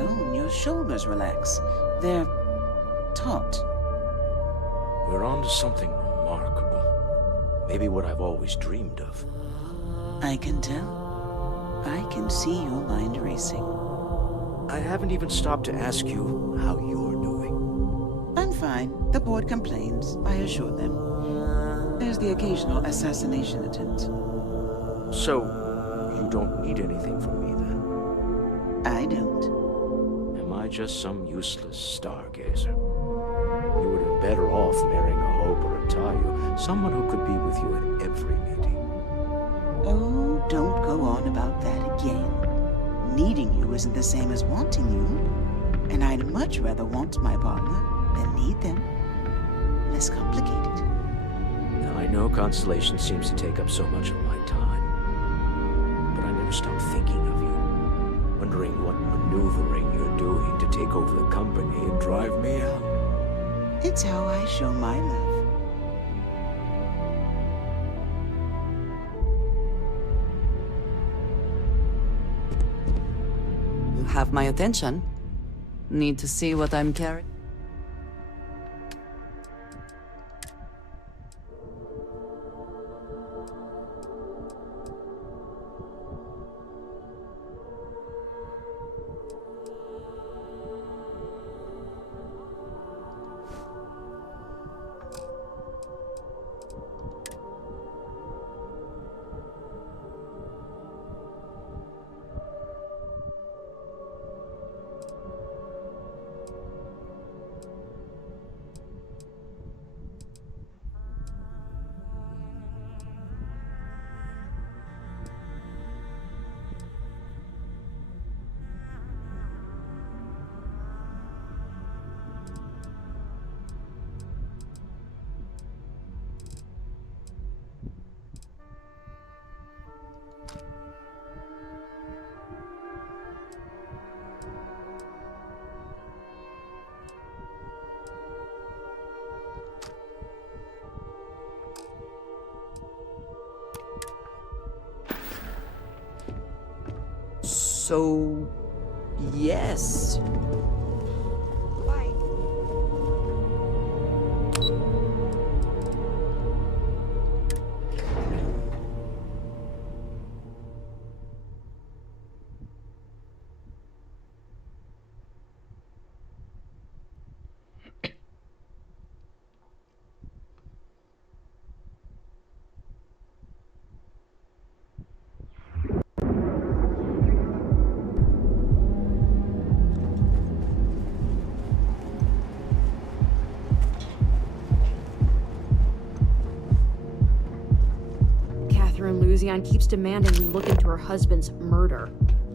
alone, your shoulders relax. They're taut. We're on to something remarkable. Maybe what I've always dreamed of. I can tell. I can see your mind racing. I haven't even stopped to ask you how you're doing. I'm fine. The board complains. I assure them. There's the occasional assassination attempt. So, you don't need anything from me then? I don't. Am I just some useless stargazer? You would have been better off marrying a Hope or a Tayu, someone who could be with you at every meeting. Oh, don't go on about that again. Needing you isn't the same as wanting you. And I'd much rather want my partner than need them. Less complicated. Now, I know Constellation seems to take up so much of my time. But I never stop thinking of you. Wondering what maneuvering you're doing to take over the company and drive me out. It's how I show my love. You have my attention. Need to see what I'm carrying? So, yes. Bye. Keeps demanding we look into her husband's murder.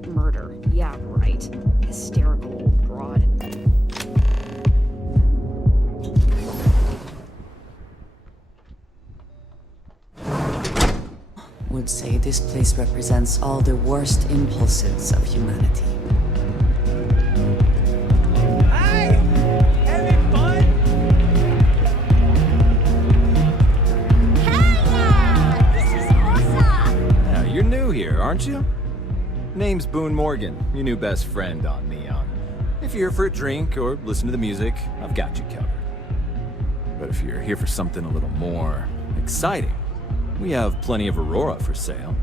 Murder, yeah, right. Hysterical old broad. Would say this place represents all the worst impulses of humanity. Aren't you? Name's Boone Morgan, your new best friend on Neon. If you're here for a drink or listen to the music, I've got you covered. But if you're here for something a little more exciting, we have plenty of Aurora for sale.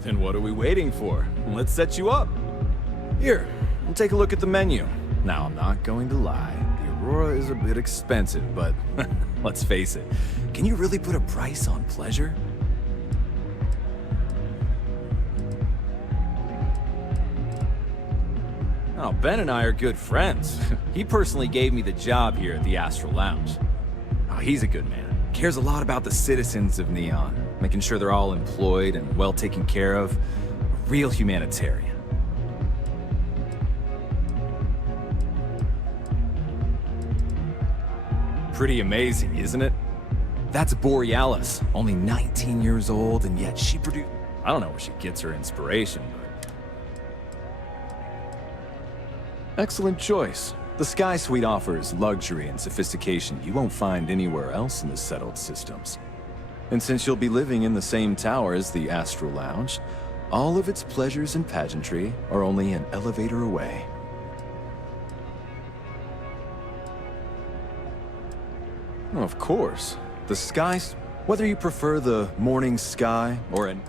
Then what are we waiting for? Let's set you up. Here, we'll take a look at the menu. Now, I'm not going to lie. Aurora is a bit expensive, but let's face it. Can you really put a price on pleasure? Oh, Ben and I are good friends. He personally gave me the job here at the Astral Lounge. Oh, he's a good man. Cares a lot about the citizens of Neon, making sure they're all employed and well taken care of. A real humanitarian. Pretty amazing, isn't it? That's Borealis, only 19 years old, and yet she produced... I don't know where she gets her inspiration, but... Excellent choice. The Sky Suite offers luxury and sophistication you won't find anywhere else in the settled systems. And since you'll be living in the same tower as the Astral Lounge, all of its pleasures and pageantry are only an elevator away. Oh, of course. The skies, whether you prefer the morning sky or an...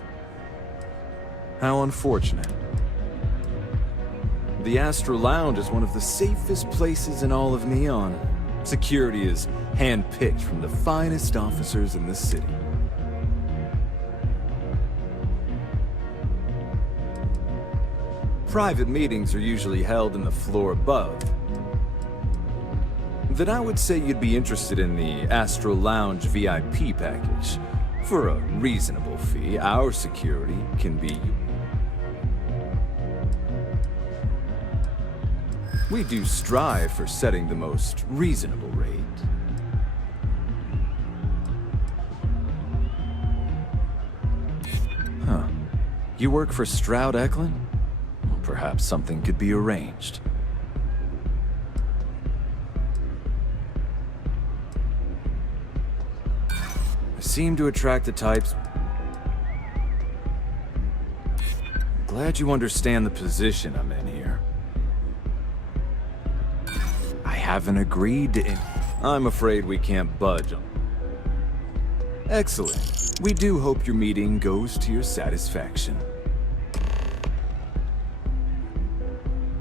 How unfortunate. The Astral Lounge is one of the safest places in all of Neon. Security is hand-picked from the finest officers in the city. Private meetings are usually held in the floor above. Then I would say you'd be interested in the Astral Lounge VIP package. For a reasonable fee, our security can be... We do strive for setting the most reasonable rate. Huh. You work for Stroud Eklund? Well, perhaps something could be arranged. I seem to attract the types... Glad you understand the position I'm in here. I haven't agreed to... I'm afraid we can't budge on... Excellent. We do hope your meeting goes to your satisfaction.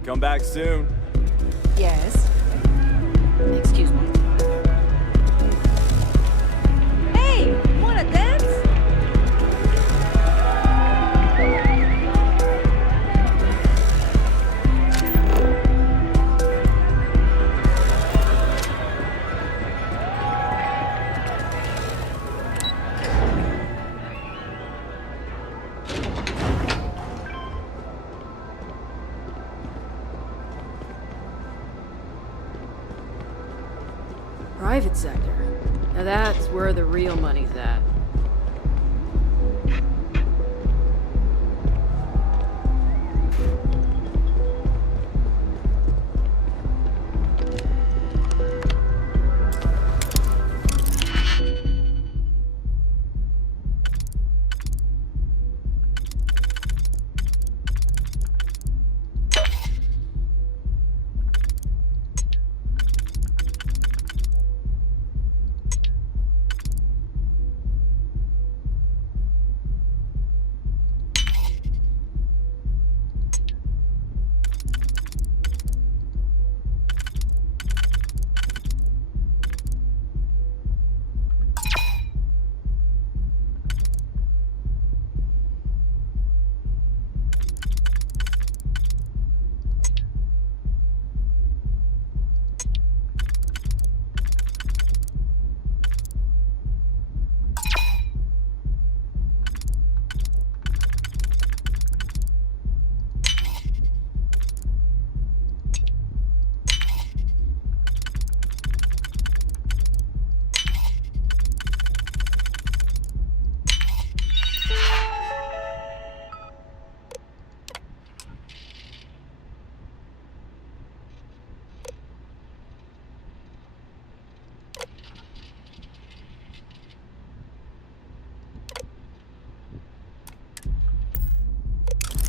Come back soon. Yes? Excuse me. Hey, wanna dance? Private sector. Now that's where the real money's at.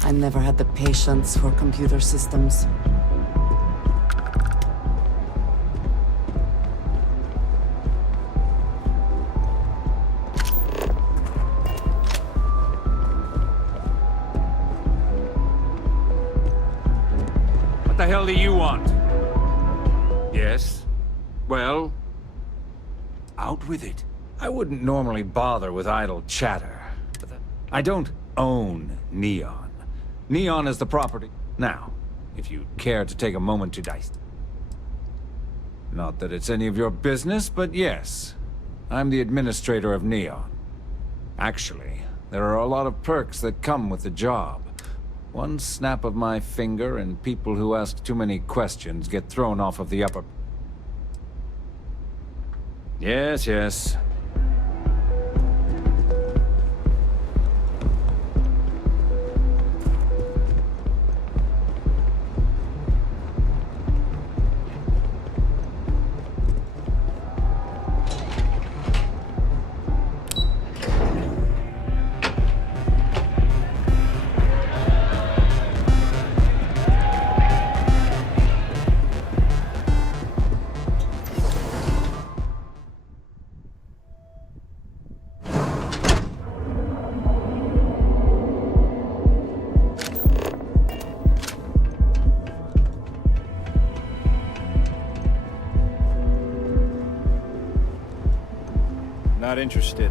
I never had the patience for computer systems. What the hell do you want? Yes? Well? Out with it. I wouldn't normally bother with idle chatter, but I don't own Neon. Neon is the property. Now, if you'd care to take a moment to dice. Not that it's any of your business, but yes, I'm the administrator of Neon. Actually, there are a lot of perks that come with the job. One snap of my finger and people who ask too many questions get thrown off of the upper... Yes, yes. not interested.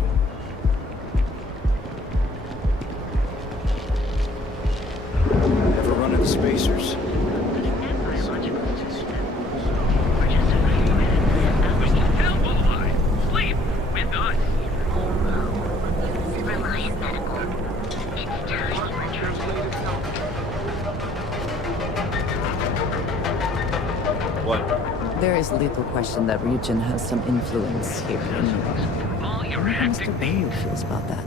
Ever run into spacers? What? There is little question that Ryujin has some influence here in New York. I wonder how Mr. Bayu feels about that.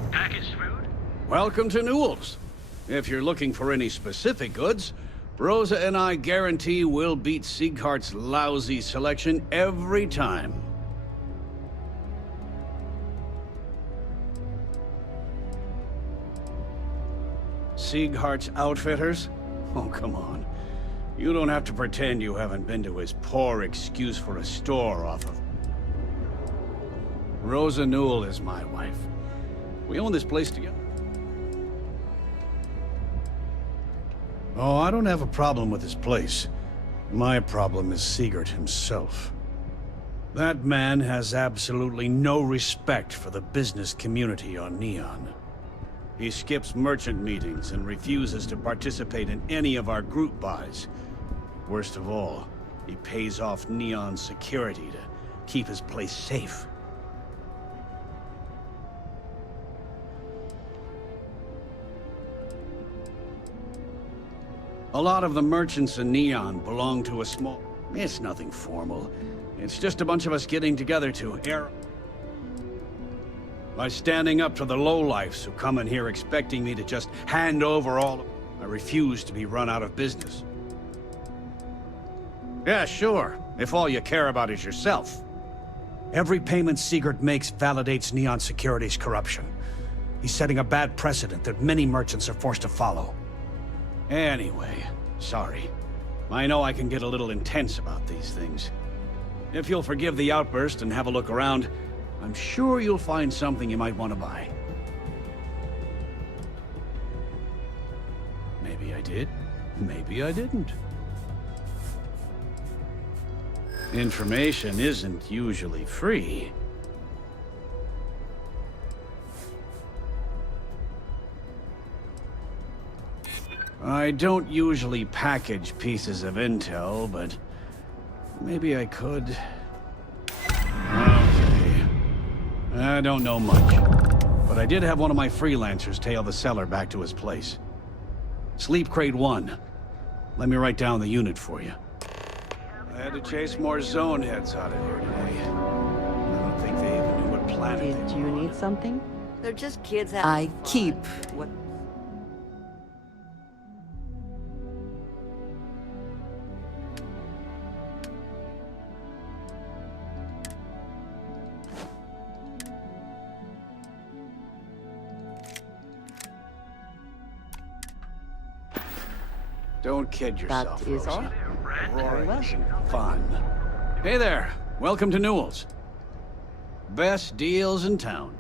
Welcome to Newell's. If you're looking for any specific goods, Rosa and I guarantee we'll beat Sieghart's lousy selection every time. Sieghart's Outfitters? Oh, come on. You don't have to pretend you haven't been to his poor excuse for a store off of... Rosa Newell is my wife. We own this place together. Oh, I don't have a problem with this place. My problem is Siegert himself. That man has absolutely no respect for the business community on Neon. He skips merchant meetings and refuses to participate in any of our group buys. Worst of all, he pays off Neon's security to keep his place safe. A lot of the merchants in Neon belong to a small... It's nothing formal. It's just a bunch of us getting together to air... By standing up to the lowlifes who come in here expecting me to just hand over all of... I refuse to be run out of business. Yeah, sure, if all you care about is yourself. Every payment Siegert makes validates Neon Security's corruption. He's setting a bad precedent that many merchants are forced to follow. Anyway, sorry. I know I can get a little intense about these things. If you'll forgive the outburst and have a look around, I'm sure you'll find something you might want to buy. Maybe I did, maybe I didn't. Information isn't usually free. I don't usually package pieces of intel, but maybe I could. Okay. I don't know much, but I did have one of my freelancers tail the seller back to his place. Sleep Crate 1. Let me write down the unit for you. I had to chase more zone heads out of here today. I don't think they even knew what planet they Did were you on. need something? They're just kids having I fun. keep What? Don't kid yourself, That is all? Rosa. Very Aurora well. isn't fun. Hey there. Welcome to Newell's. Best deals in town.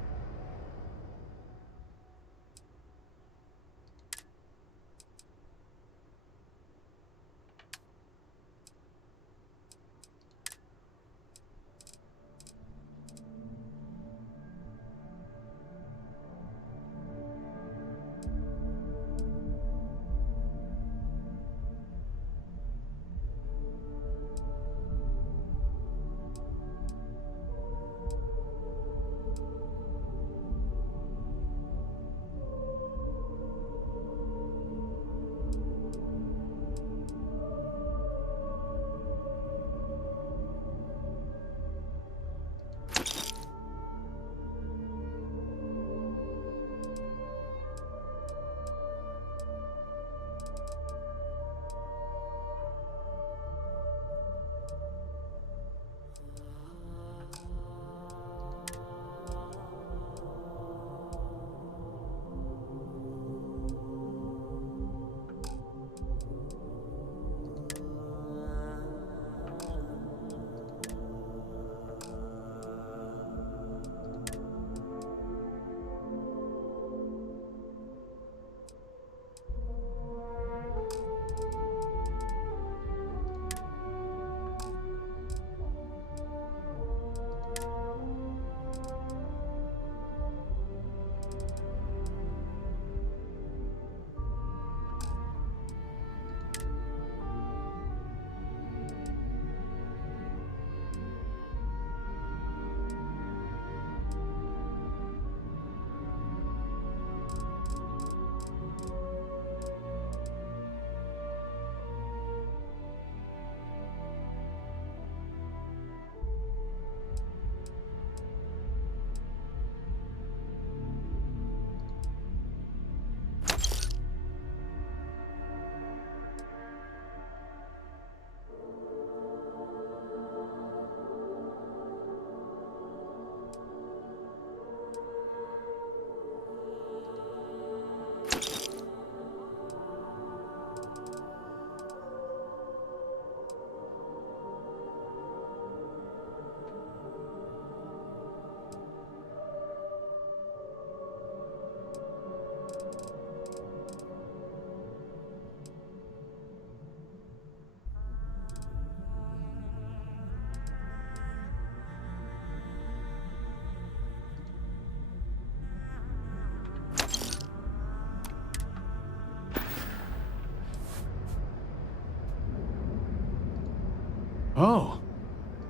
Oh.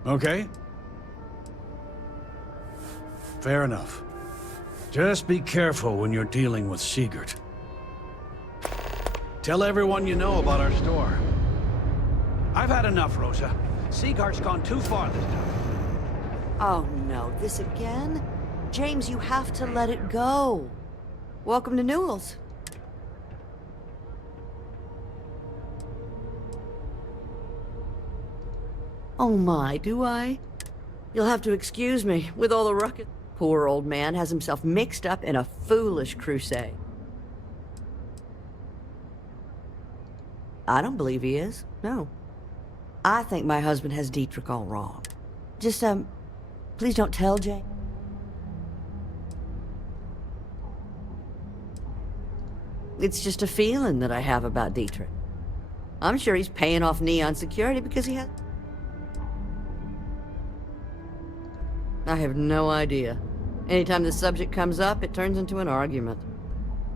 Okay. Fair enough. Just be careful when you're dealing with Sigurd. Tell everyone you know about our store. I've had enough, Rosa. Sigurd's gone too far this time. Oh no, this again? James, you have to let it go. Welcome to Newell's. Oh my, do I? You'll have to excuse me with all the ruckus. Poor old man has himself mixed up in a foolish crusade. I don't believe he is, no. I think my husband has Dietrich all wrong. Just, please don't tell Jane. It's just a feeling that I have about Dietrich. I'm sure he's paying off Neon security because he has... I have no idea. Anytime the subject comes up, it turns into an argument.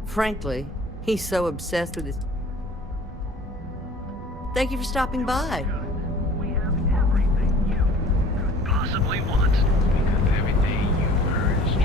Frankly, he's so obsessed with his... Thank you for stopping by. We have everything you could possibly want. We got everything you urged.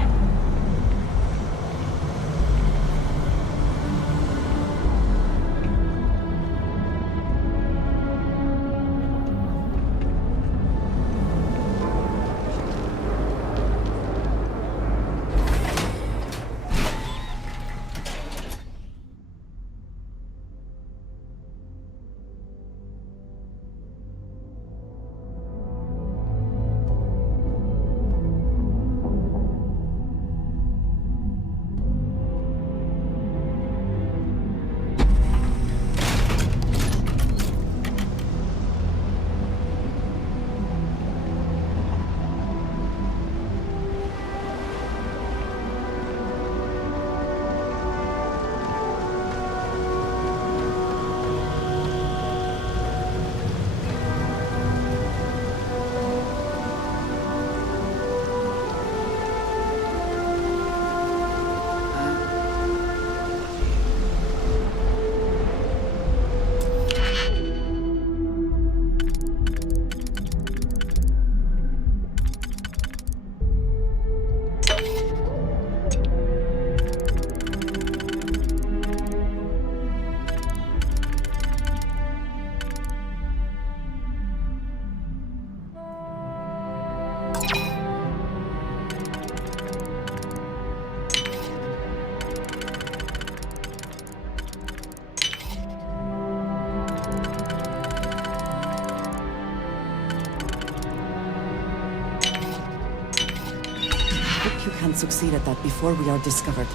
You can't succeed at that before we are discovered.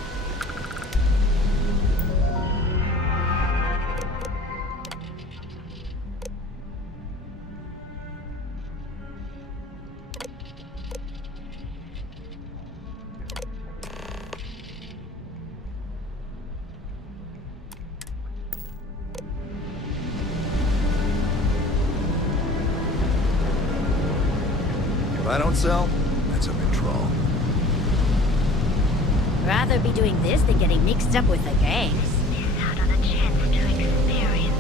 If I don't sell, that's a control. Rather be doing this than getting mixed up with the gangs. Miss out on a chance to experience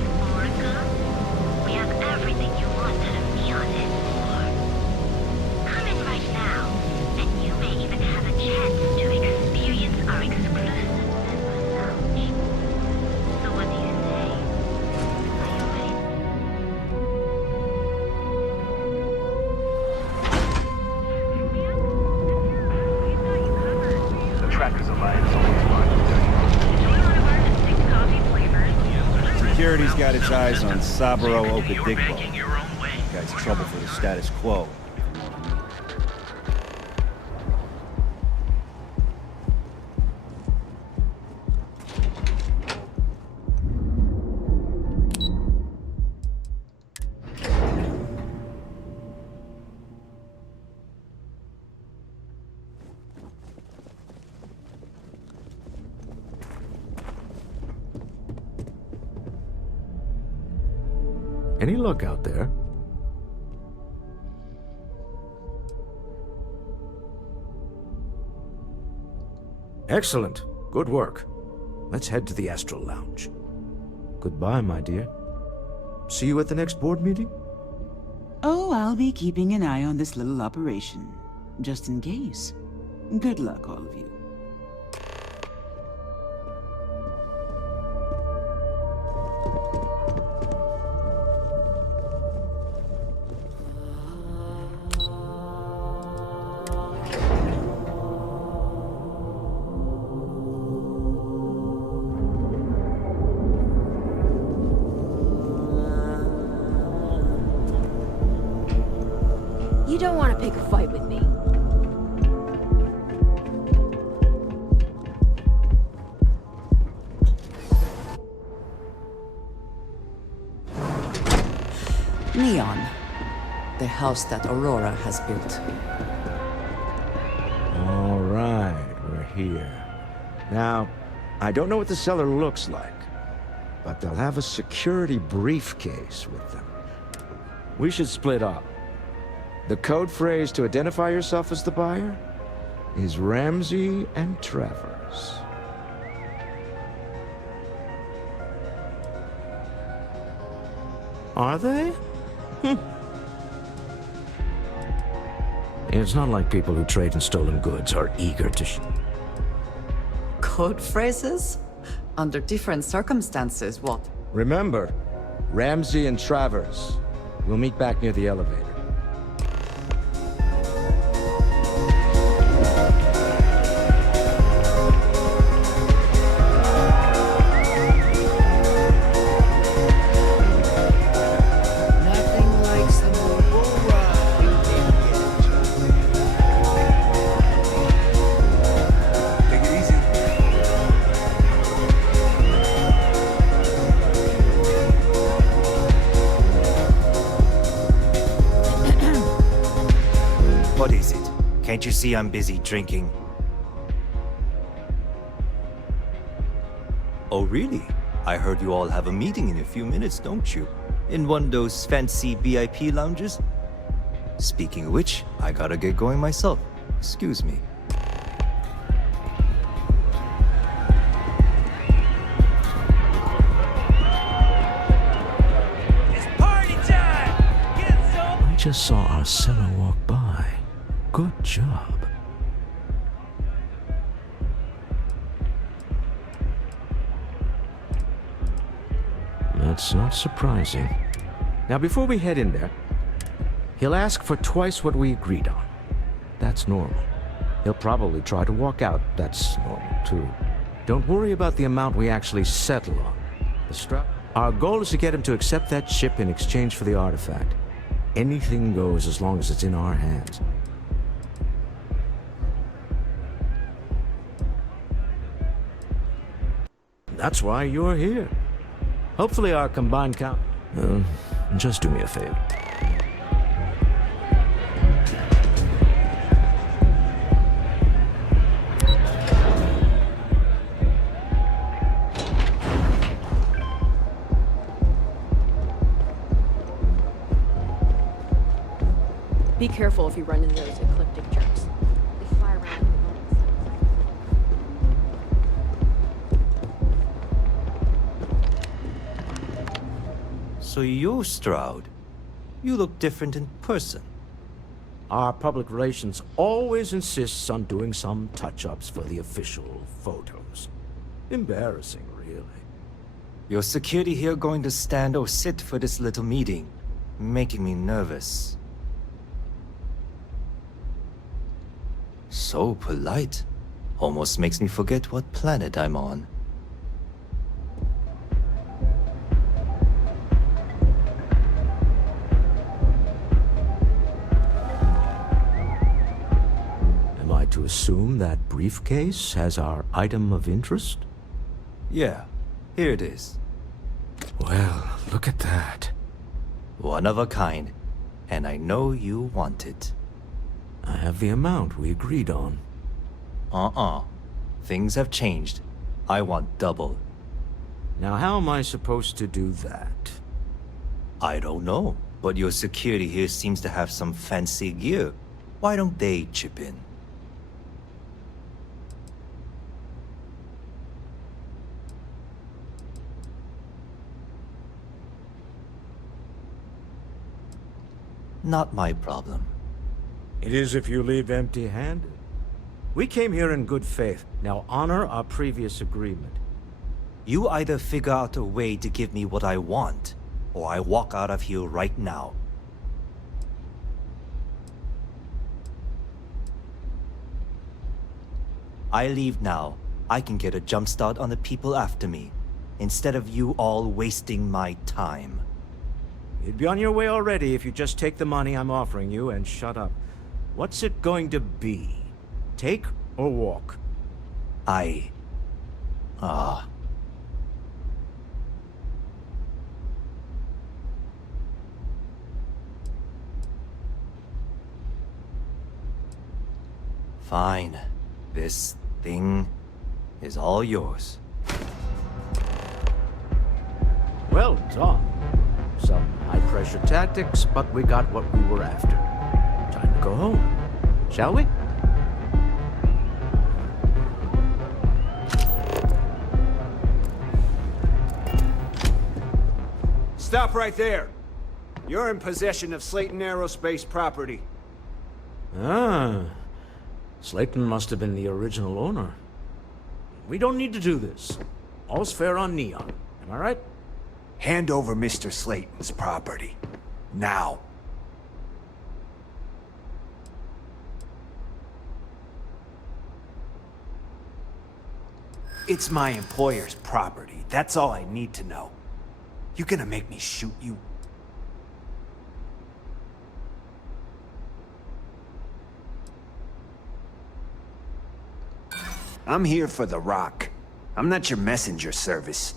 Euphoria. We have everything you want out of Neon and more. Come in right now, and you may even have a chance to experience our exclusive member lounge. So what do you say? Are you ready? The Trackers Alliance always launched. Security's got its eyes on Saburo Okadigbo. Guy's trouble for the status quo. Any luck out there? Excellent. Good work. Let's head to the Astral Lounge. Goodbye, my dear. See you at the next board meeting? I'll be keeping an eye on this little operation, just in case. Good luck, all of you. You don't want to pick a fight with me. Neon. The house that Aurora has built. All right, we're here. Now, I don't know what the cellar looks like, but they'll have a security briefcase with them. We should split up. The code phrase to identify yourself as the buyer is Ramsey and Travers. Are they? It's not like people who trade in stolen goods are eager to Code phrases? Under different circumstances, what? Remember, Ramsey and Travers. We'll meet back near the elevator. What is it? Can't you see I'm busy drinking? Oh, really? I heard you all have a meeting in a few minutes, don't you? In one of those fancy VIP lounges? Speaking of which, I gotta get going myself. Excuse me. It's party time! Get some! I just saw our cellar walk by. Good job. That's not surprising. Now, before we head in there, he'll ask for twice what we agreed on. That's normal. He'll probably try to walk out. That's normal, too. Don't worry about the amount we actually settle on. Our goal is to get him to accept that chip in exchange for the artifact. Anything goes as long as it's in our hands. That's why you're here. Hopefully our combined count... just do me a favor. Be careful if you run into those ecliptic jerks. They fly around in the bullets. So you're Stroud. You look different in person. Our public relations always insists on doing some touch-ups for the official photos. Embarrassing, really. Your security here going to stand or sit for this little meeting, making me nervous. So polite. Almost makes me forget what planet I'm on. Am I to assume that briefcase has our item of interest? Yeah, here it is. Well, look at that. One of a kind, and I know you want it. I have the amount we agreed on. Things have changed. I want double. Now, how am I supposed to do that? I don't know, but your security here seems to have some fancy gear. Why don't they chip in? Not my problem. It is if you leave empty-handed. We came here in good faith. Now honor our previous agreement. You either figure out a way to give me what I want, or I walk out of here right now. I leave now. I can get a jump start on the people after me, instead of you all wasting my time. You'd be on your way already if you just take the money I'm offering you and shut up. What's it going to be? Take or walk? Fine. This thing is all yours. Well done. Some high-pressure tactics, but we got what we were after. Time to go home, shall we? Stop right there. You're in possession of Slayton Aerospace property. Ah. Slayton must have been the original owner. We don't need to do this. All's fair on Neon. Am I right? Hand over Mr. Slayton's property. Now. It's my employer's property. That's all I need to know. You gonna make me shoot you? I'm here for the rock. I'm not your messenger service.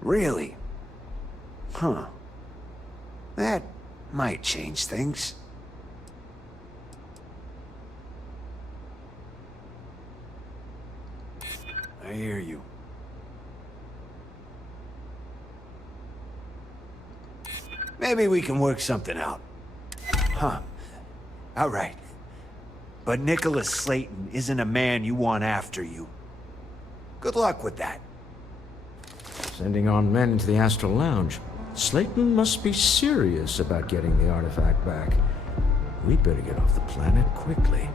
Really? Huh. That might change things. I hear you. Maybe we can work something out. Huh. All right. But Nicholas Slayton isn't a man you want after you. Good luck with that. Sending on men into the Astral Lounge. Slayton must be serious about getting the artifact back. We'd better get off the planet quickly.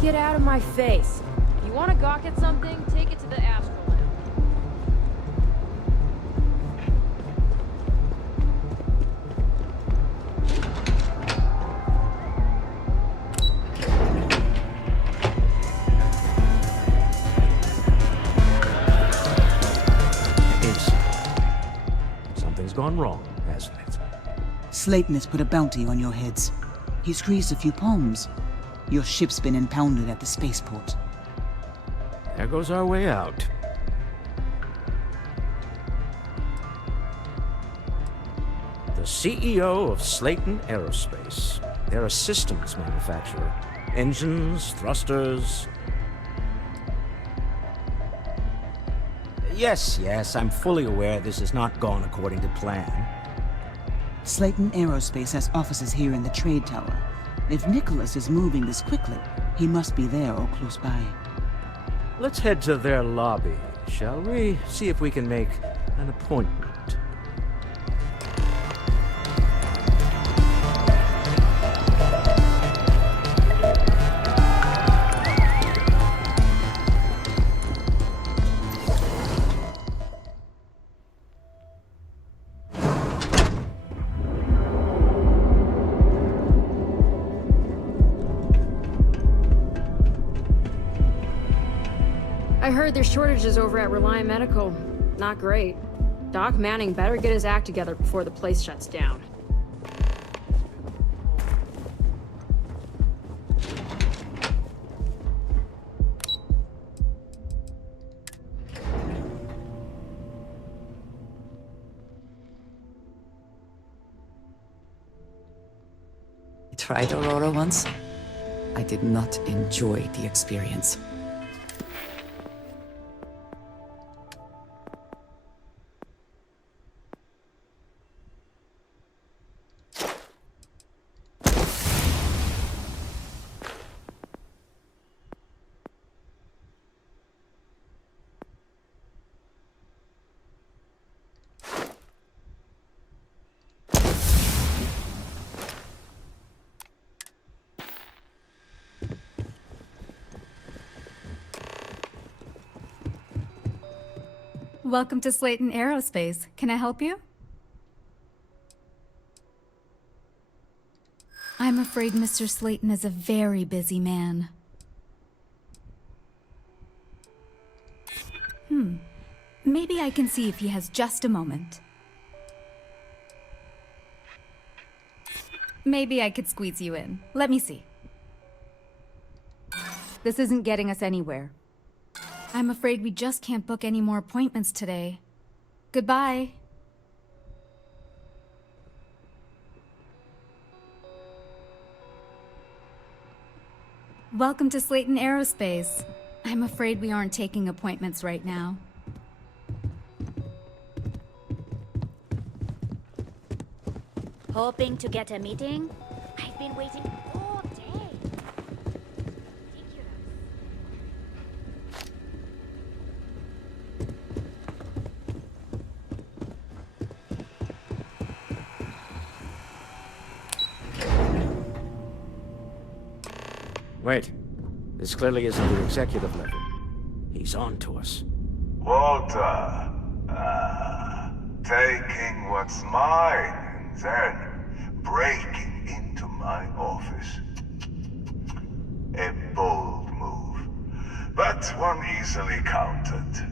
Get out of my face. If you want to gawk at something, take it to the Astral Lounge. Something's gone wrong, hasn't it? Slayton has put a bounty on your heads. He's greased a few palms. Your ship's been impounded at the spaceport. There goes our way out. The CEO of Slayton Aerospace. They're a systems manufacturer. Engines, thrusters. Yes, I'm fully aware this has not gone according to plan. Slayton Aerospace has offices here in the trade tower. If Nicholas is moving this quickly, he must be there or close by. Let's head to their lobby, shall we? See if we can make an appointment. I heard there's shortages over at Reliant Medical. Not great. Doc Manning better get his act together before the place shuts down. I tried Aurora once. I did not enjoy the experience. Welcome to Slayton Aerospace. Can I help you? I'm afraid Mr. Slayton is a very busy man. Maybe I can see if he has just a moment. Maybe I could squeeze you in. Let me see. This isn't getting us anywhere. I'm afraid we just can't book any more appointments today. Goodbye. Welcome to Slayton Aerospace. I'm afraid we aren't taking appointments right now. Hoping to get a meeting? I've been waiting all day. Wait. This clearly isn't the executive level. He's on to us. Walter, taking what's mine and then breaking into my office. A bold move, but one easily countered.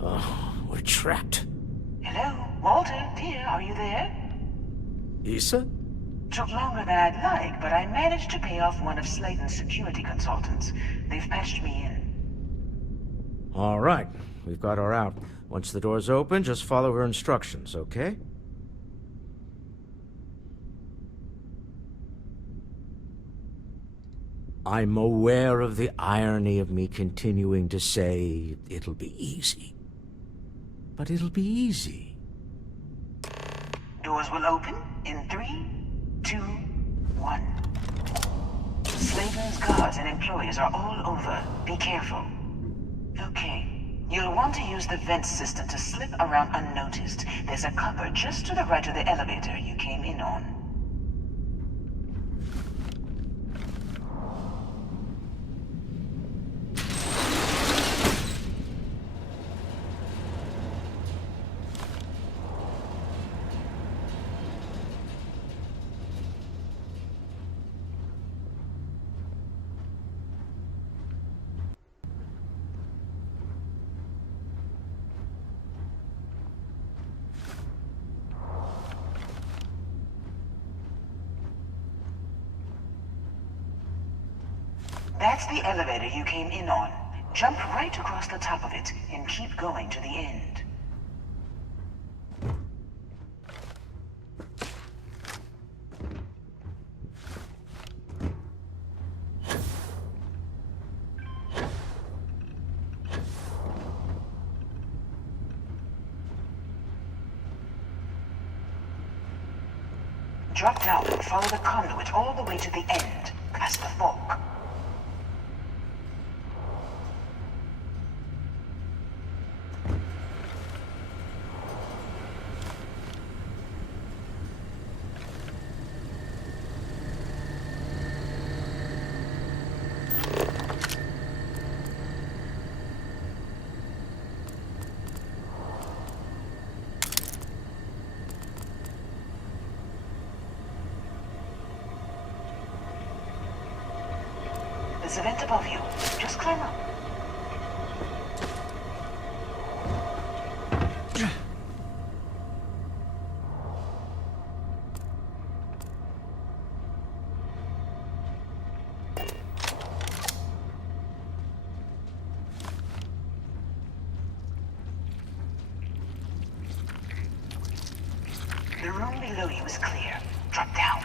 Oh, we're trapped. Hello, Walter, dear, are you there? Issa? Took longer than I'd like, but I managed to pay off one of Slayton's security consultants. They've patched me in. All right. We've got her out. Once the door's open, just follow her instructions, okay? I'm aware of the irony of me continuing to say it'll be easy. But it'll be easy. Doors will open in 3, 2, 1. Slayton's guards and employees are all over. Be careful. Okay. You'll want to use the vent system to slip around unnoticed. There's a cupboard just to the right of the elevator you came in on. That's the elevator you came in on. Jump right across the top of it and keep going to the end. Drop down and follow the conduit all the way to the end, past the fork. There's a vent above you. Just climb up. The room below you is clear. Drop down.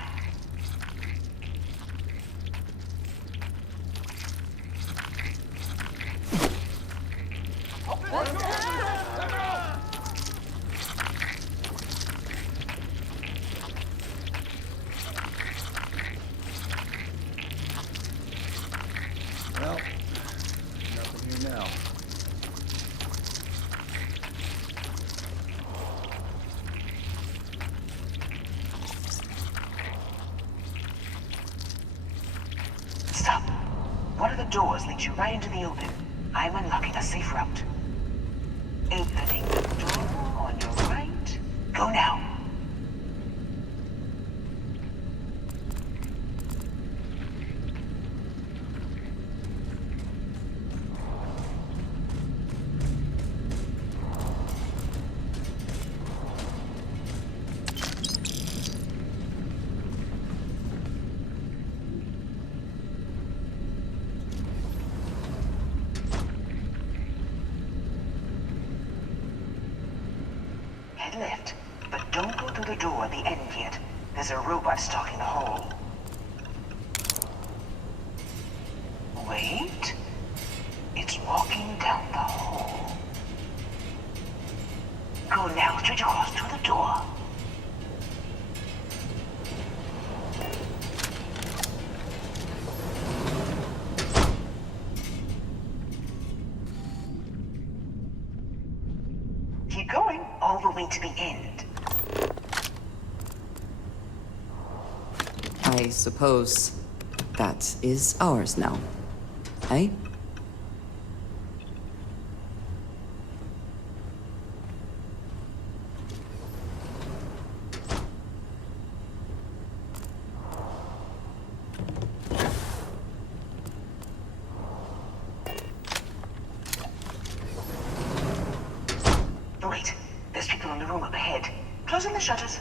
Well, nothing here now. Stop. One of the doors leads you right into the open. I'm unlocking a safe route. Opening the door on your right. Go now. Head left, but don't go through the door at the end yet. There's a robot stalking the hall. Wait. It's walking down the hall. Go now, straight across to the door. Keep going all the way to the end. I suppose that is ours now. Eh? Wait, there's people in the room up ahead. Closing the shutters.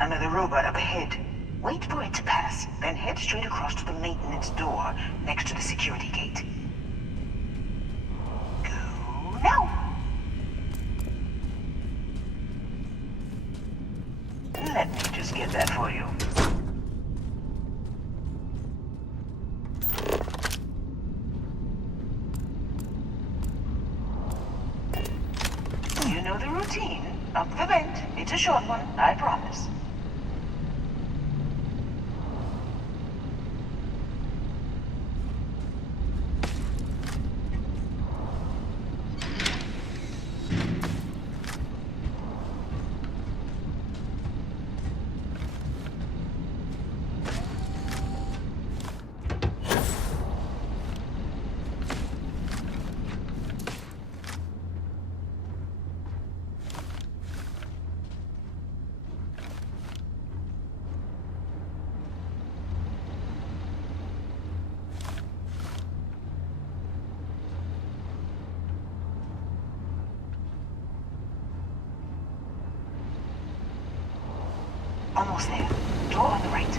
Another robot up ahead. Wait for it to pass, then head straight across to the maintenance door next to the security gate. Go now! Let me just get that for you. You know the routine. Up the vent. It's a short one, I promise. Almost there. Door on the right.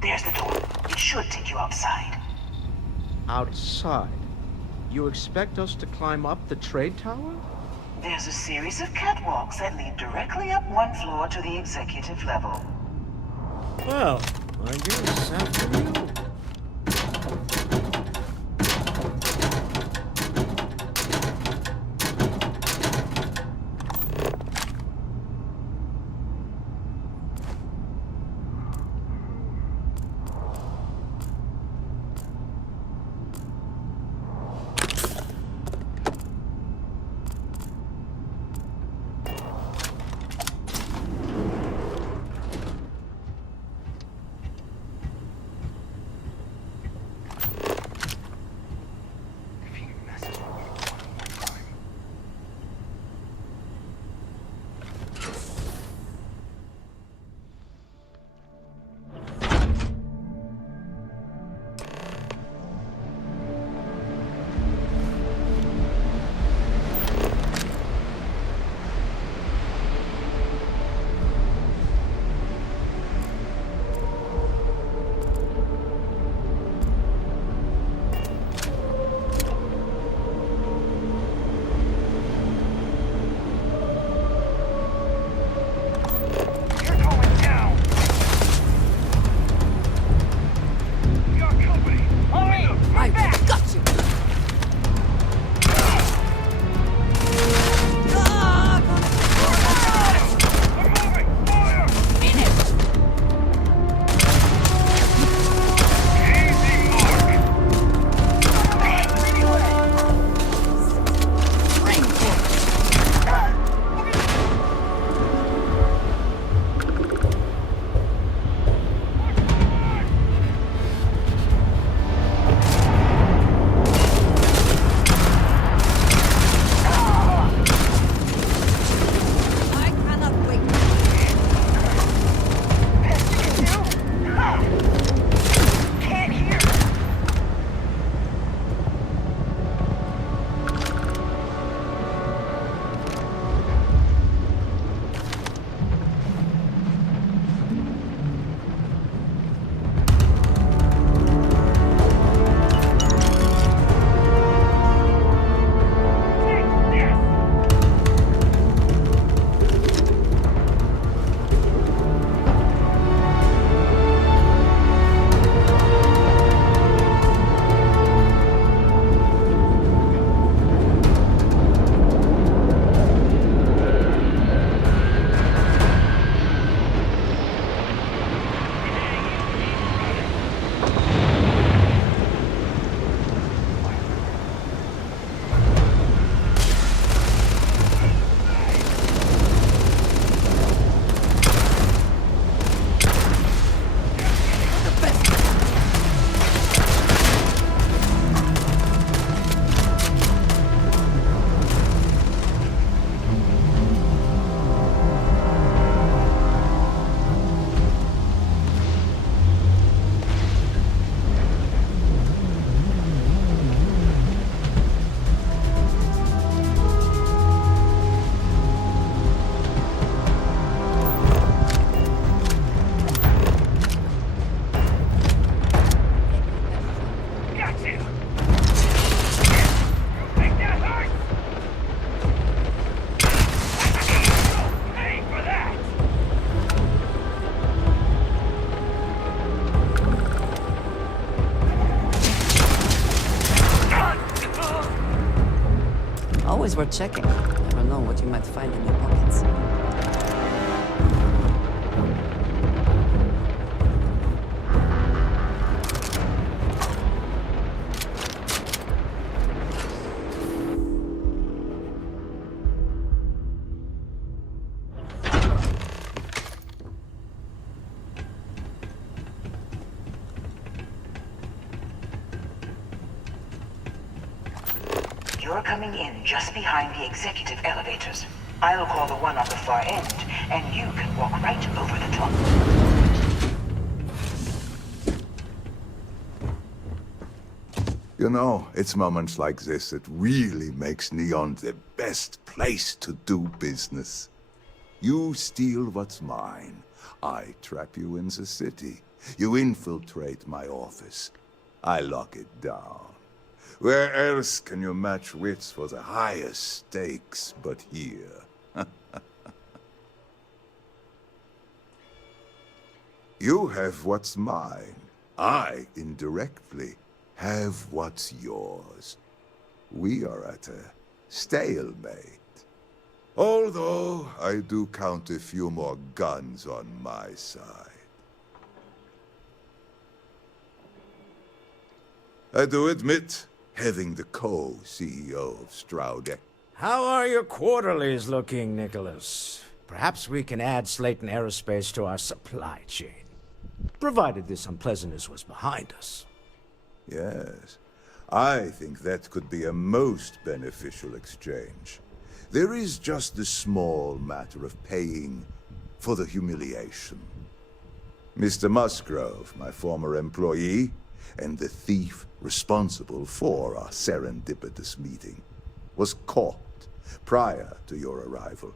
There's the door. It should take you outside. Outside? You expect us to climb up the trade tower? There's a series of catwalks that lead directly up one floor to the executive level. Well, I guess after you. worth checking. Never know what you might find in your pockets. You're coming in just behind the executive elevators. I'll call the one on the far end, and you can walk right over the top. You know, it's moments like this that really makes Neon the best place to do business. You steal what's mine. I trap you in the city. You infiltrate my office. I lock it down. Where else can you match wits for the highest stakes but here? You have what's mine. I, indirectly, have what's yours. We are at a stalemate. Although, I do count a few more guns on my side. I do admit, having the co-CEO of Stroud... How are your quarterlies looking, Nicholas? Perhaps we can add Slayton Aerospace to our supply chain. Provided this unpleasantness was behind us. Yes, I think that could be a most beneficial exchange. There is just the small matter of paying for the humiliation. Mr. Musgrove, my former employee, and the thief responsible for our serendipitous meeting, was caught prior to your arrival.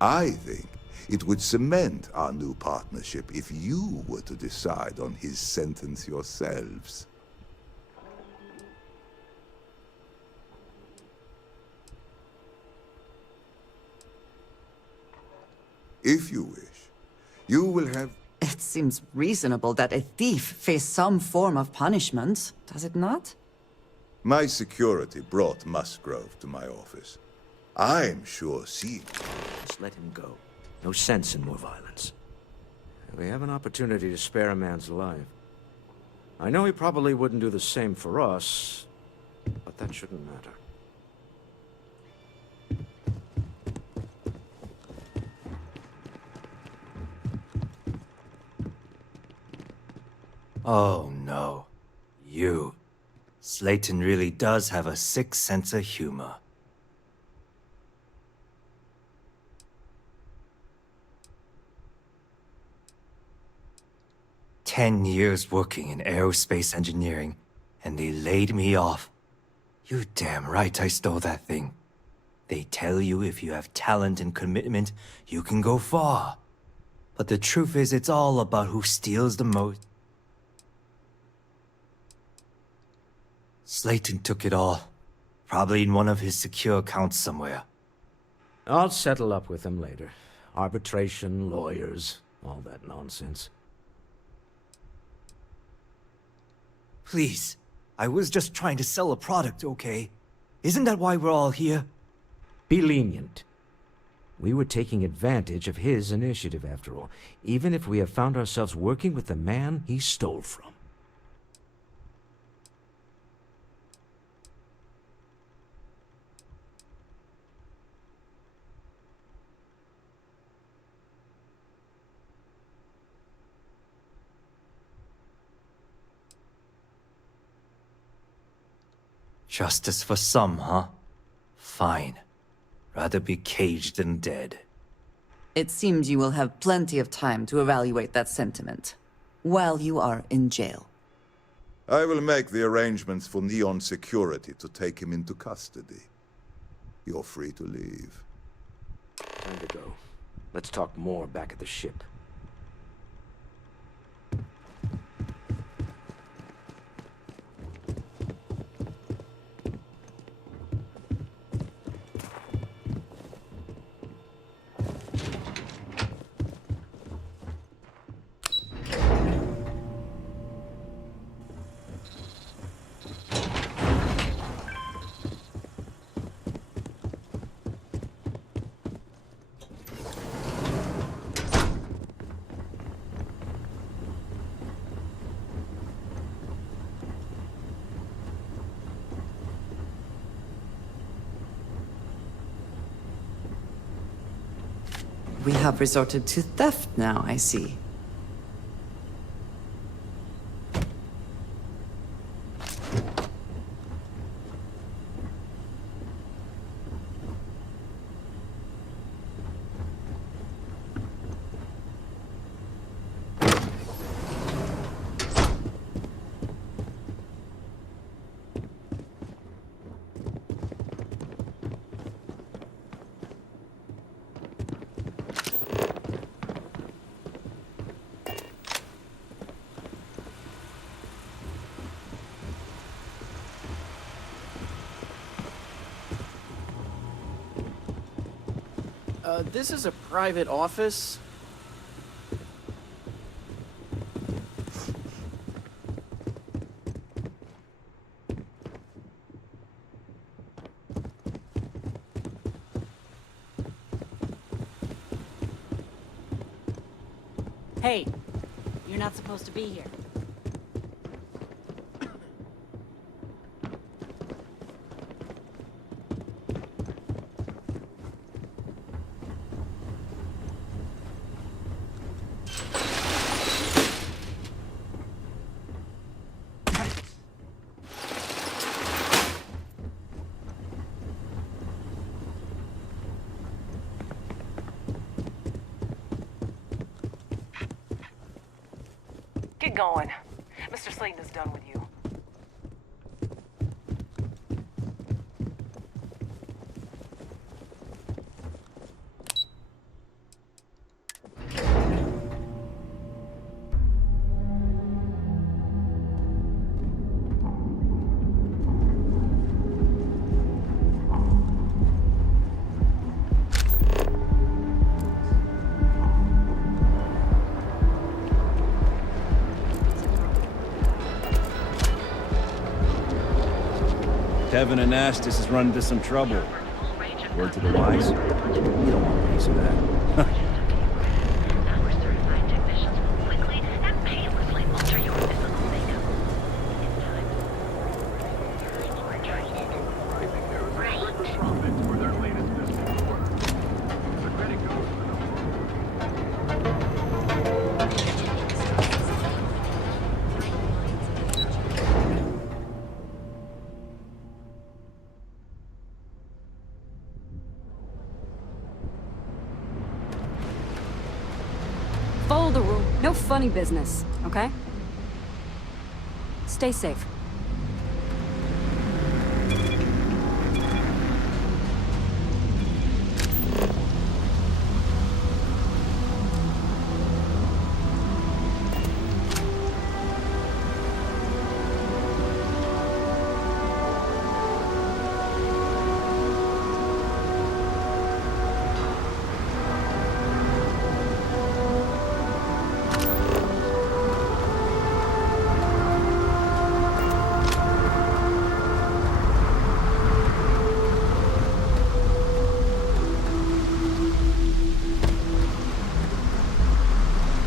I think it would cement our new partnership if you were to decide on his sentence yourselves. If you wish, you will have... It seems reasonable that a thief face some form of punishment, does it not? My security brought Musgrove to my office. I'm sure she... Just let him go. No sense in more violence. We have an opportunity to spare a man's life. I know he probably wouldn't do the same for us, but that shouldn't matter. Oh no. You. Slayton really does have a sick sense of humor. "10 years working in aerospace engineering, and they laid me off. You damn right I stole that thing. They tell you if you have talent and commitment, you can go far. But the truth is, it's all about who steals the most. Slayton took it all. Probably in one of his secure accounts somewhere. I'll settle up with him later. Arbitration, lawyers, all that nonsense. Please, I was just trying to sell a product, okay? Isn't that why we're all here? Be lenient. We were taking advantage of his initiative, after all, even if we have found ourselves working with the man he stole from. Justice for some, huh? Fine. Rather be caged than dead. It seems you will have plenty of time to evaluate that sentiment, while you are in jail. I will make the arrangements for Neon Security to take him into custody. You're free to leave. Time to go. Let's talk more back at the ship. We have resorted to theft now, I see. This is a private office. Hey, you're not supposed to be here. Get going. Mr. Slayton is done with you. Kevin Anastas has run into some trouble. Word to the wise? You don't want a piece of that. Follow the rule. No funny business, okay? Stay safe.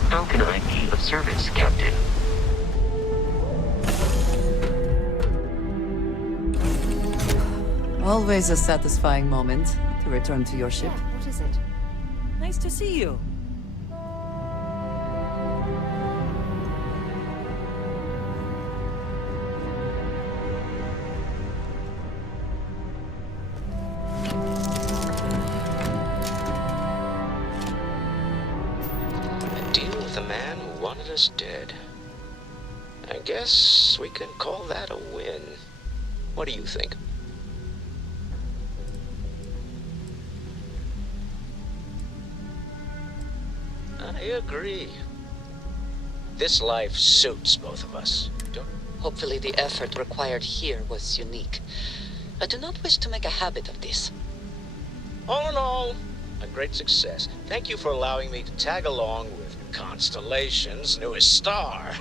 How can I be of service, Captain? Always a satisfying moment to return to your ship. Yeah, what is it? Nice to see you. A man who wanted us dead. I guess we can call that a win. What do you think? I agree. This life suits both of us. Hopefully the effort required here was unique. I do not wish to make a habit of this. All in all, a great success. Thank you for allowing me to tag along with Constellation's newest star.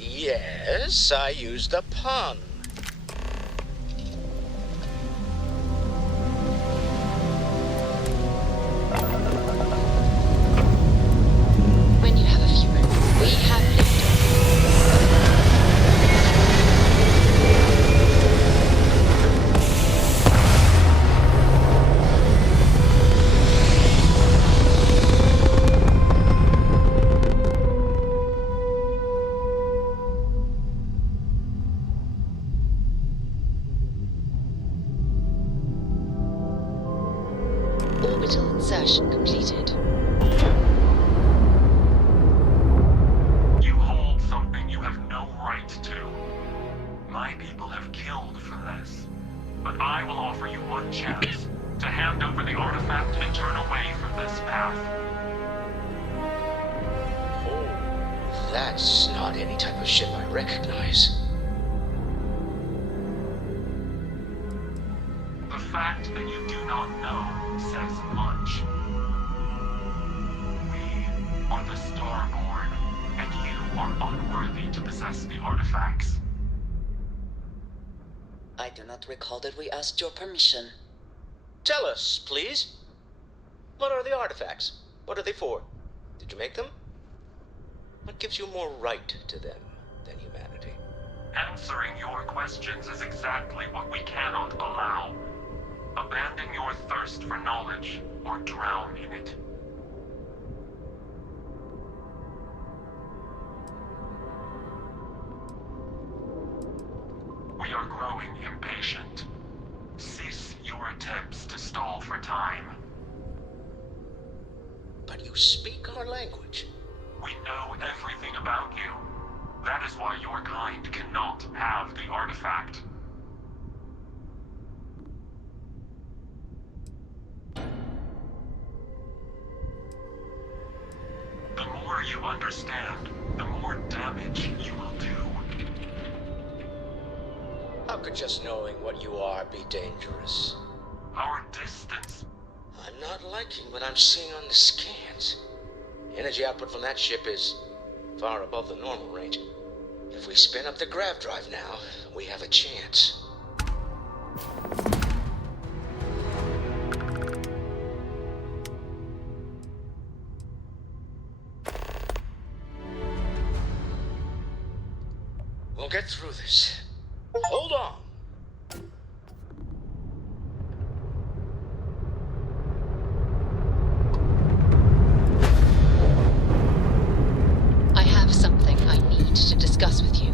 Yes, I used a pun. When you have a few, we have Insertion completed. You hold something you have no right to. My people have killed for this. But I will offer you one chance to hand over the artifact and turn away from this path. Oh, that's not any type of ship I recognize. The fact that you do not know says much. We are the Starborn, and you are unworthy to possess the artifacts. I do not recall that we asked your permission. Tell us, please. What are the artifacts? What are they for? Did you make them? What gives you more right to them than humanity? Answering your questions is exactly what we cannot allow. Abandon your thirst for knowledge, or drown in it. We are growing impatient. Cease your attempts to stall for time. But you speak our language. We know everything about you. That is why your kind cannot have the artifact. The more you understand, the more damage you will do. How could just knowing what you are be dangerous? Our distance. I'm not liking what I'm seeing on the scans. The energy output from that ship is far above the normal range. If we spin up the grav drive now, we have a chance. We'll get through this. Hold on. I have something I need to discuss with you.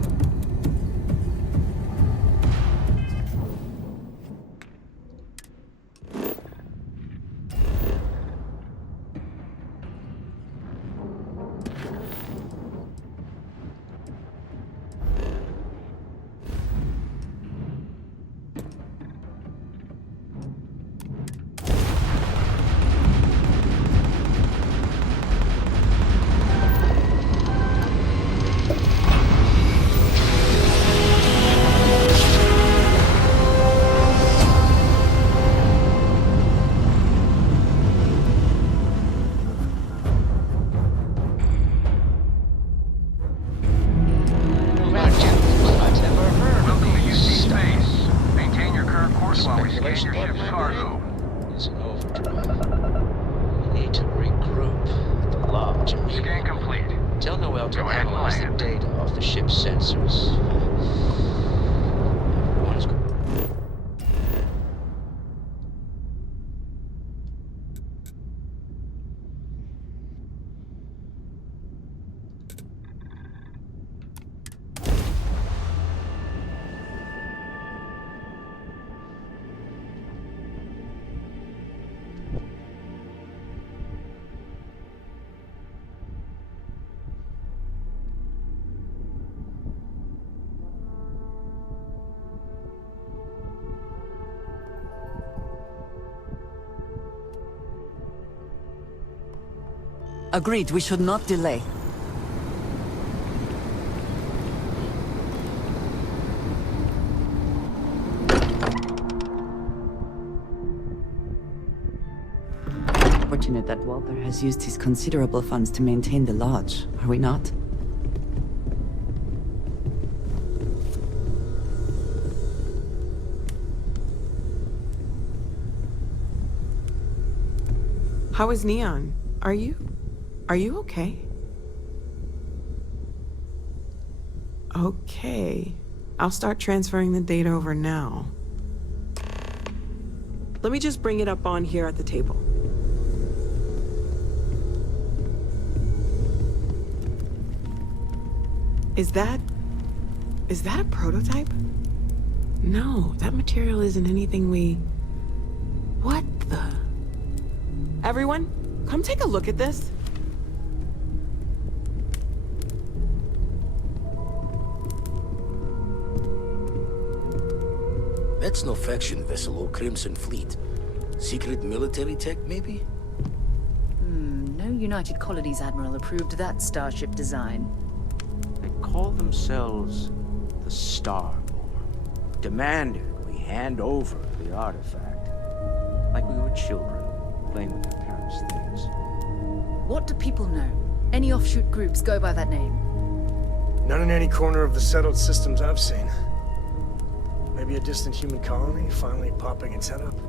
Agreed, we should not delay. Fortunate that Walter has used his considerable funds to maintain the lodge, are we not? How is Neon? Are you okay? Okay. I'll start transferring the data over now. Let me just bring it up on here at the table. Is that a prototype? No, that material isn't anything we... What the... Everyone, come take a look at this. That's no faction vessel or Crimson Fleet. Secret military tech, maybe? No United Colonies Admiral approved that starship design. They call themselves the Starborn, demanded we hand over the artifact, like we were children playing with their parents' things. What do people know? Any offshoot groups go by that name? None in any corner of the settled systems I've seen. Maybe a distant human colony finally popping its head up.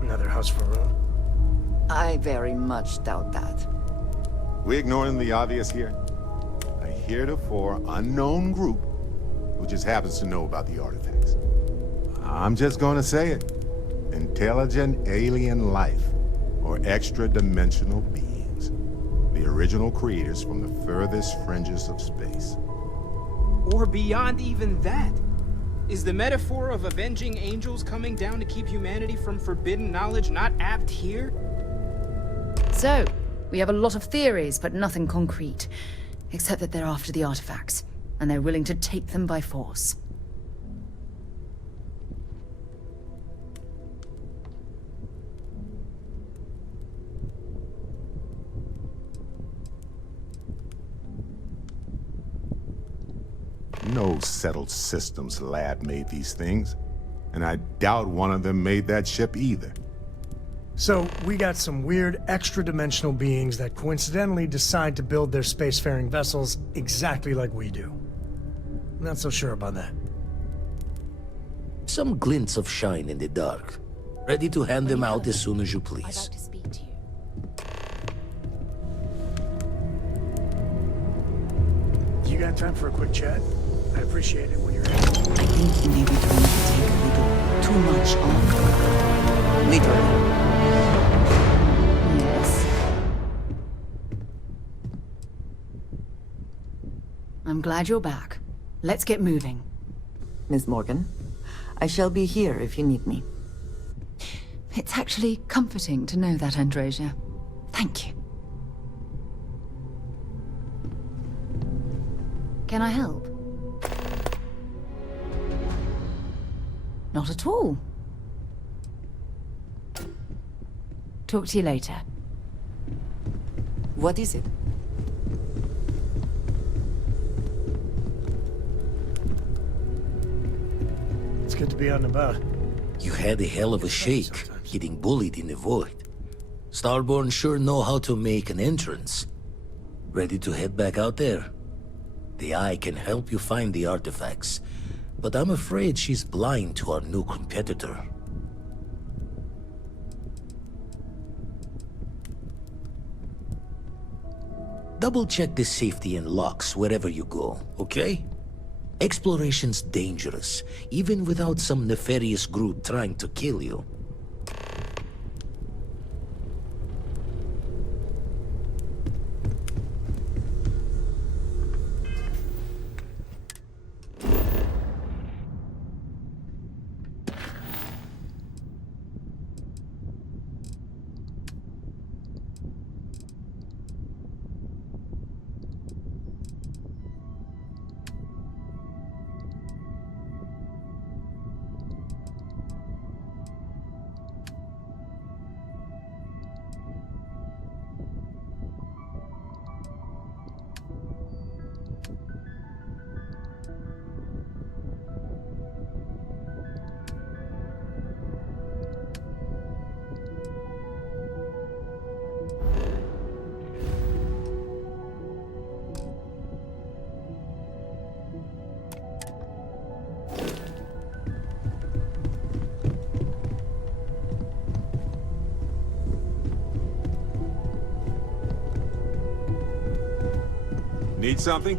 Another house for Rune. I very much doubt that. We ignoring the obvious here? A heretofore unknown group who just happens to know about the artifacts. I'm just gonna say it. Intelligent alien life, or extra-dimensional beings. The original creators from the furthest fringes of space. Or beyond even that. Is the metaphor of avenging angels coming down to keep humanity from forbidden knowledge not apt here? So, we have a lot of theories, but nothing concrete. Except that they're after the artifacts, and they're willing to take them by force. No settled systems lab made these things, and I doubt one of them made that ship either. So, we got some weird extra-dimensional beings that coincidentally decide to build their spacefaring vessels exactly like we do. Not so sure about that. Some glints of shine in the dark. Ready to hand them out as soon as you please. You got time for a quick chat? I appreciate it when you're here. I think you may be trying to take a little too much on. Literally. Yes. I'm glad you're back. Let's get moving. Miss Morgan, I shall be here if you need me. It's actually comforting to know that, Androsia. Thank you. Can I help? Not at all. Talk to you later. What is it? It's good to be out and about. You had a hell of a shake, getting bullied in the void. Starborn sure know how to make an entrance. Ready to head back out there? The Eye can help you find the artifacts, but I'm afraid she's blind to our new competitor. Double-check the safety and locks wherever you go, okay? Exploration's dangerous, even without some nefarious group trying to kill you. Need something?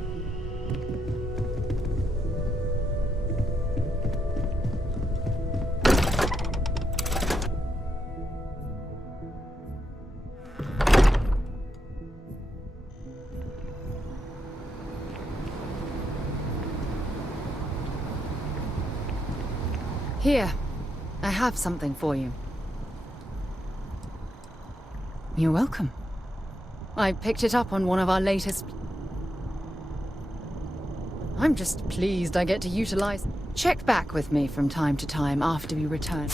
Here, I have something for you. You're welcome. I picked it up on one of our latest... I'm just pleased I get to utilize... Check back with me from time to time after we return.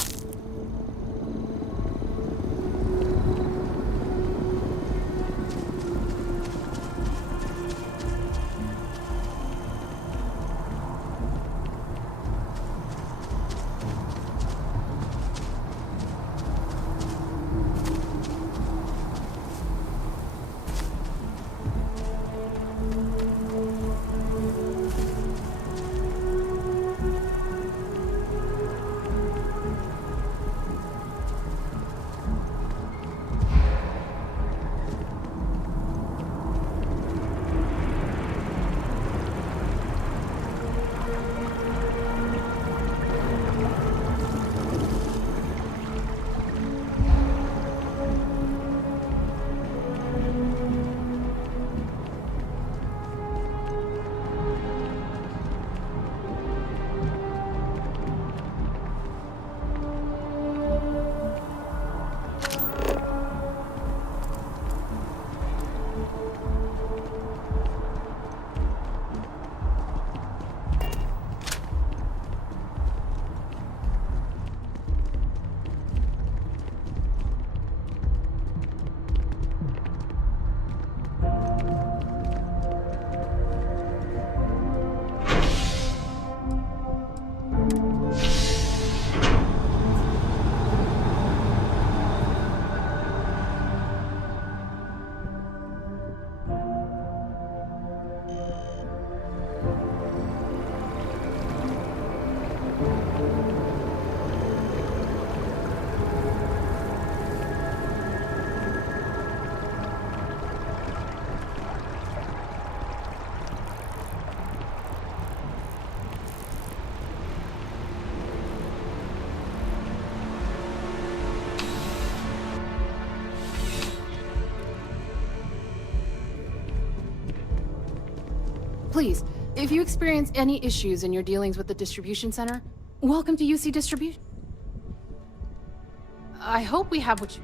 Please, if you experience any issues in your dealings with the distribution center, welcome to UC Distribution. I hope we have what you...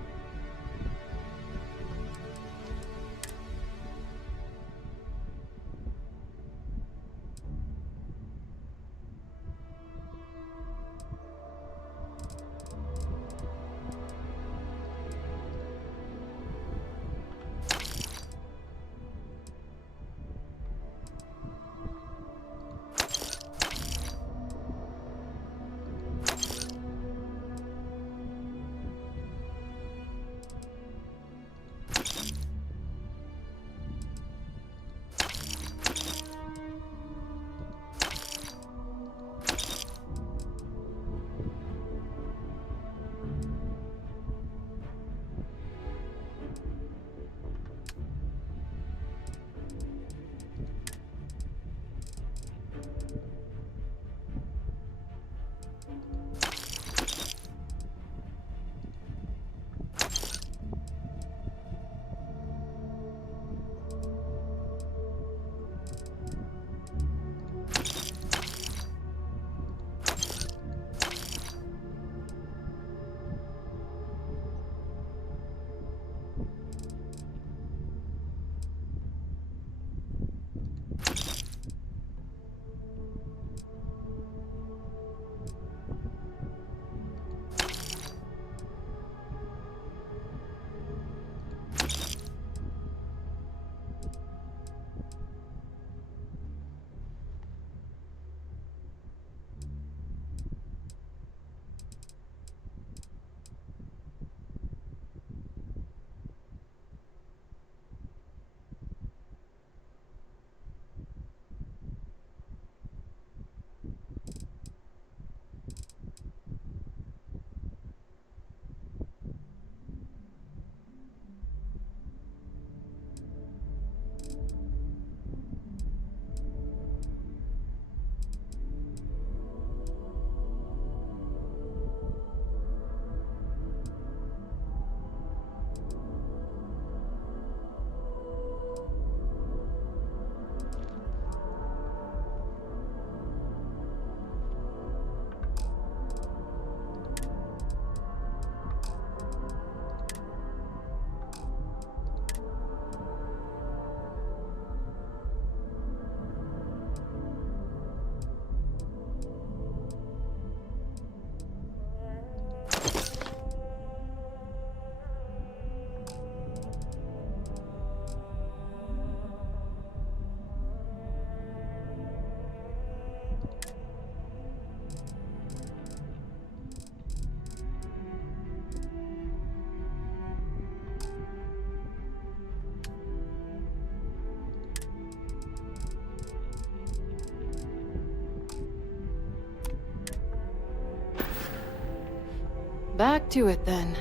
Back to it then.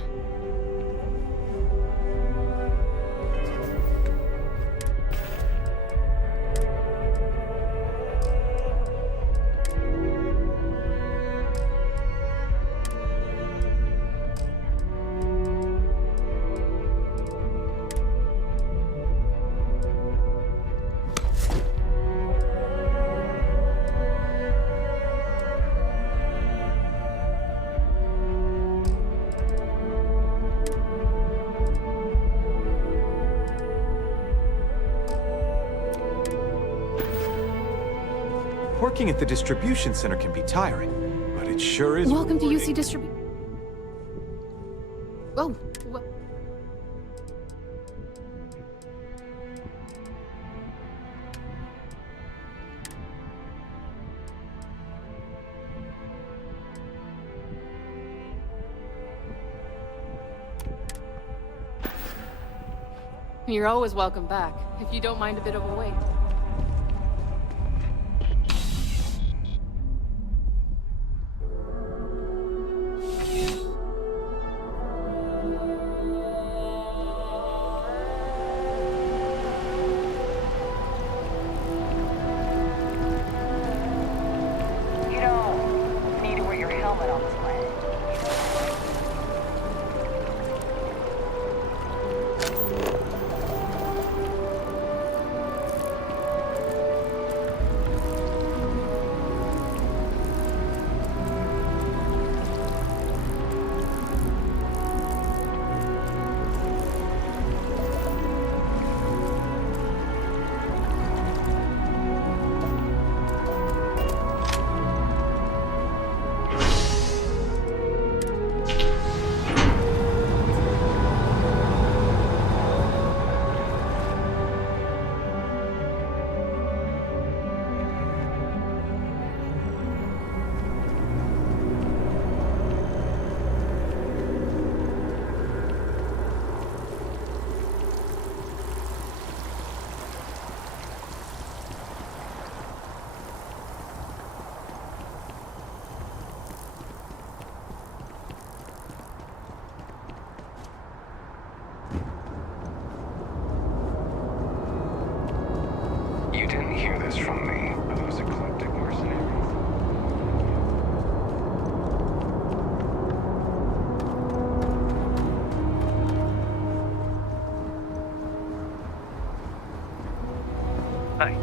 Working at the distribution center can be tiring, but it sure is Welcome rewarding. to UC Oh, what? You're always welcome back, if you don't mind a bit of a wait. You don't need to wear your helmet on this planet. You didn't hear this from me, are those eclectic mercenaries? Hey,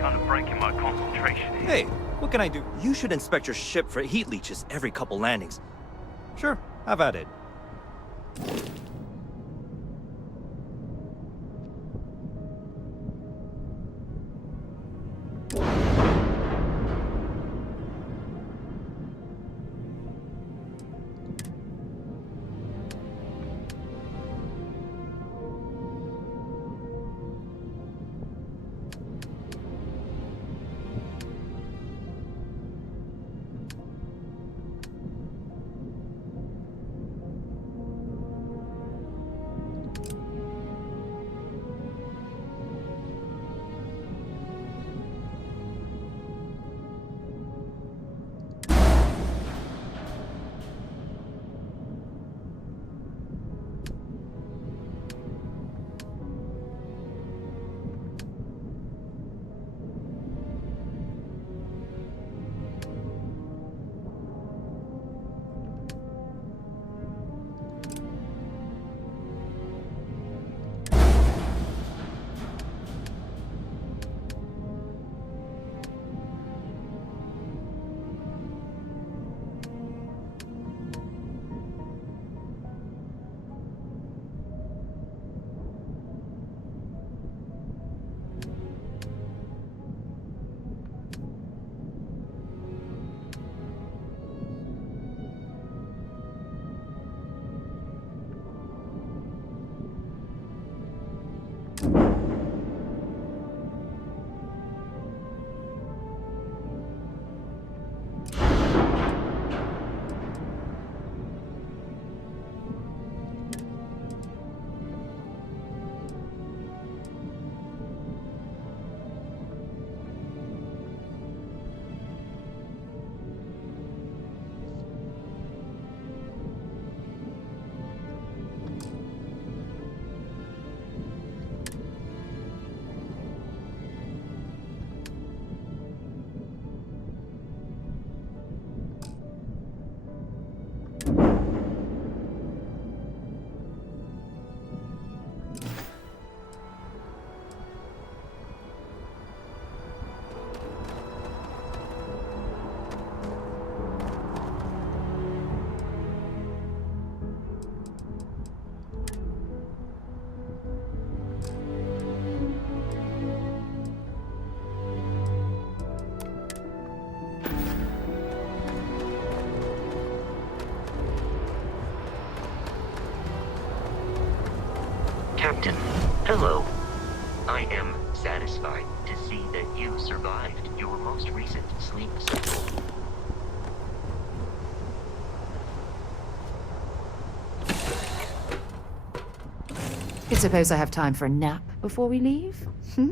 kind of breaking my concentration here. Hey, what can I do? You should inspect your ship for heat leeches every couple landings. Sure, have at it. Hello. I am satisfied to see that you survived your most recent sleep cycle. I suppose I have time for a nap before we leave? Hmm?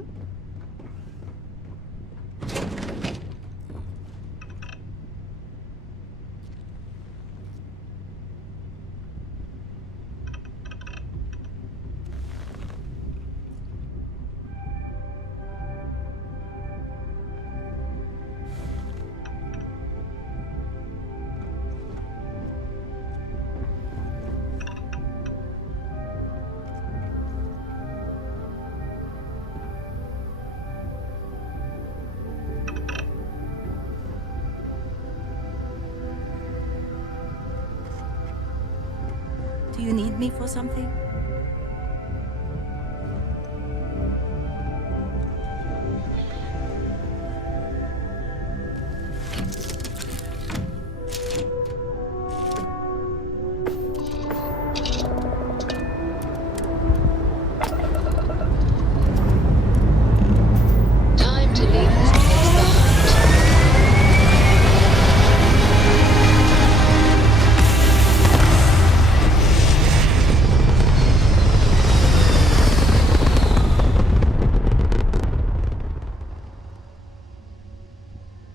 Do you need me for something?